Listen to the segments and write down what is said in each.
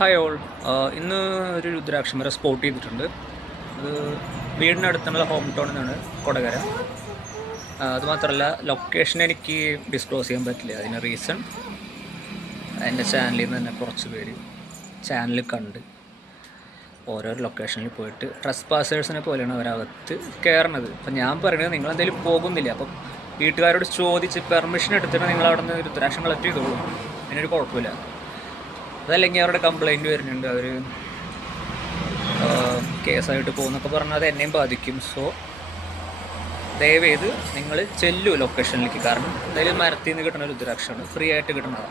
Hi all. ഇന്ന് ഒരു രുദ്രാക്ഷം വരെ സ്പോട്ട് ചെയ്തിട്ടുണ്ട്. അത് വീടിനടുത്തുള്ള ഹോം ടൗണിൽ നിന്നാണ്, കൊടകര. അതുമാത്രമല്ല, ലൊക്കേഷൻ എനിക്ക് ഡിസ്ക്ലോസ് ചെയ്യാൻ പറ്റില്ല. അതിന് റീസൺ എൻ്റെ ചാനലിൽ നിന്ന് തന്നെ കുറച്ച് പേര് ചാനൽ കണ്ട് ഓരോരോ ലൊക്കേഷനിൽ പോയിട്ട് ട്രസ് പാസേഴ്സിനെ പോലെയാണ് അവരകത്ത് കയറണത്. അപ്പം ഞാൻ പറയുന്നത്, നിങ്ങളെന്തെങ്കിലും പോകുന്നില്ല, അപ്പം വീട്ടുകാരോട് ചോദിച്ച് പെർമിഷൻ എടുത്തിട്ട് നിങ്ങൾ അവിടെ നിന്ന് രുദ്രാക്ഷം കളക്ട് ചെയ്തോളൂ. അതിനൊരു കുഴപ്പമില്ല. അതല്ലെങ്കിൽ അവരുടെ കംപ്ലൈൻറ്റ് വരുന്നുണ്ട്, അവർ കേസായിട്ട് പോകുന്നൊക്കെ പറഞ്ഞാൽ അത് എന്നെയും ബാധിക്കും. സോ ദയവേത് നിങ്ങൾ ചെല്ലു ലൊക്കേഷനിലേക്ക്. കാരണം എന്തായാലും മരത്തിൽ നിന്ന് കിട്ടുന്ന രുദ്രാക്ഷമാണ്, ഫ്രീ ആയിട്ട് കിട്ടുന്നതാണ്.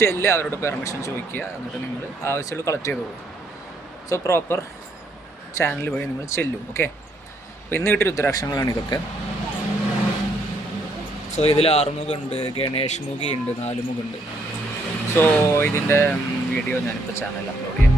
ചെല്ല്, അവരോട് പെർമിഷൻ ചോദിക്കുക, എന്നിട്ട് നിങ്ങൾ ആവശ്യമുള്ള കളക്ട് ചെയ്തോളൂ. സോ പ്രോപ്പർ ചാനൽ വഴി നിങ്ങൾ ചെല്ലും. ഓക്കെ, അപ്പോൾ ഇന്ന് കിട്ടിയ രുദ്രാക്ഷങ്ങളാണ് ഇതൊക്കെ. സോ ഇതിൽ 6 മുഖമുണ്ട്, ഗണേഷ് മുഖിയുണ്ട്, 4 മുഖമുണ്ട്. സോ ഇതിൻ്റെ വീഡിയോ ഞാനിപ്പോൾ ചാനലിൽ അപ്ലോഡ് ചെയ്യാം.